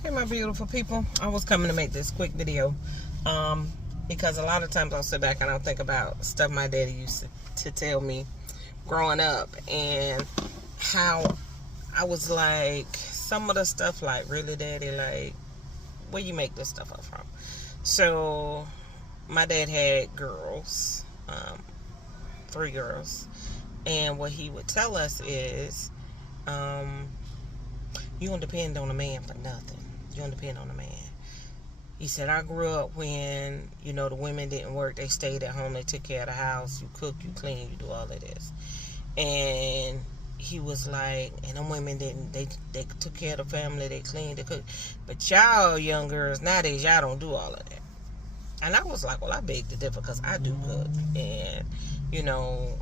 Hey my beautiful people, I was coming to make this quick video because a lot of times I'll sit back and I'll think about stuff my daddy used to tell me growing up, and how I was like, some of the stuff like, really daddy, like, where you make this stuff up from? So my dad had girls, 3 girls, and what he would tell us is, you don't depend on a man for nothing. You don't depend on a man. He said, I grew up when, the women didn't work. They stayed at home. They took care of the house. You cook, you clean, you do all of this. And he was like, and them women didn't, they took care of the family. They cleaned, they cooked. But y'all young girls nowadays, y'all don't do all of that. And I was like, well, I beg to differ because I do cook. And,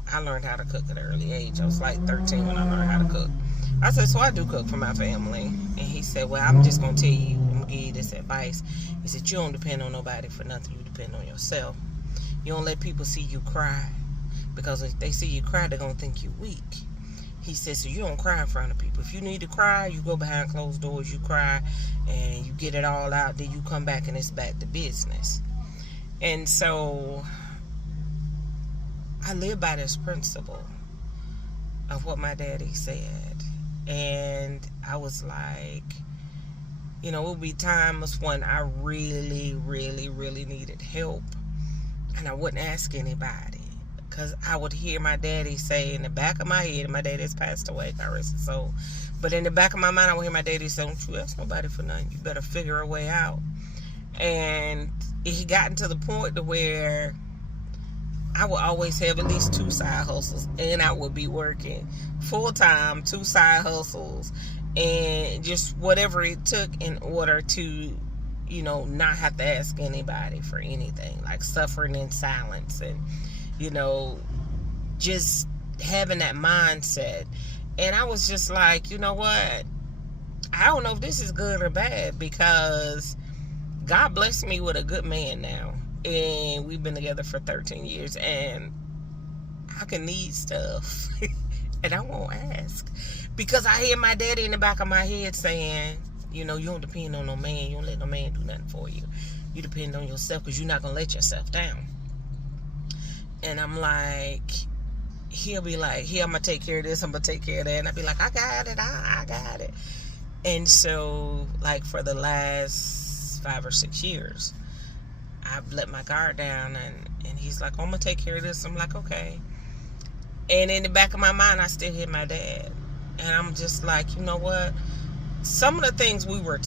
I learned how to cook at an early age. I was like 13 when I learned how to cook. I said, so I do cook for my family. And he said, well, I'm just going to tell you, I'm going to give you this advice. He said, you don't depend on nobody for nothing. You depend on yourself. You don't let people see you cry. Because if they see you cry, they're going to think you're weak. He said, so you don't cry in front of people. If you need to cry, you go behind closed doors, you cry, and you get it all out. Then you come back and it's back to business. And so I live by this principle of what my daddy said. And I was like, it would be times when I really, really, really needed help. And I wouldn't ask anybody. Because I would hear my daddy say in the back of my head, and my daddy has passed away, God rest his soul. But in the back of my mind, I would hear my daddy say, don't you ask nobody for nothing. You better figure a way out. And he gotten to the point to where I would always have at least 2 side hustles, and I would be working full time, 2 side hustles, and just whatever it took in order to, not have to ask anybody for anything, like suffering in silence, and, just having that mindset. And I was just like, you know what? I don't know if this is good or bad, because God blessed me with a good man now. And we've been together for 13 years, and I can need stuff and I won't ask, because I hear my daddy in the back of my head saying, you don't depend on no man. You don't let no man do nothing for you. You depend on yourself, because you're not going to let yourself down. And I'm like, he'll be like, here, I'm going to take care of this, I'm going to take care of that. And I'll be like, I got it, I got it. And so, like, for the last 5 or 6 years, I've let my guard down, and he's like, oh, I'm going to take care of this. I'm like, okay. And in the back of my mind, I still hear my dad. And I'm just like, you know what? Some of the things we were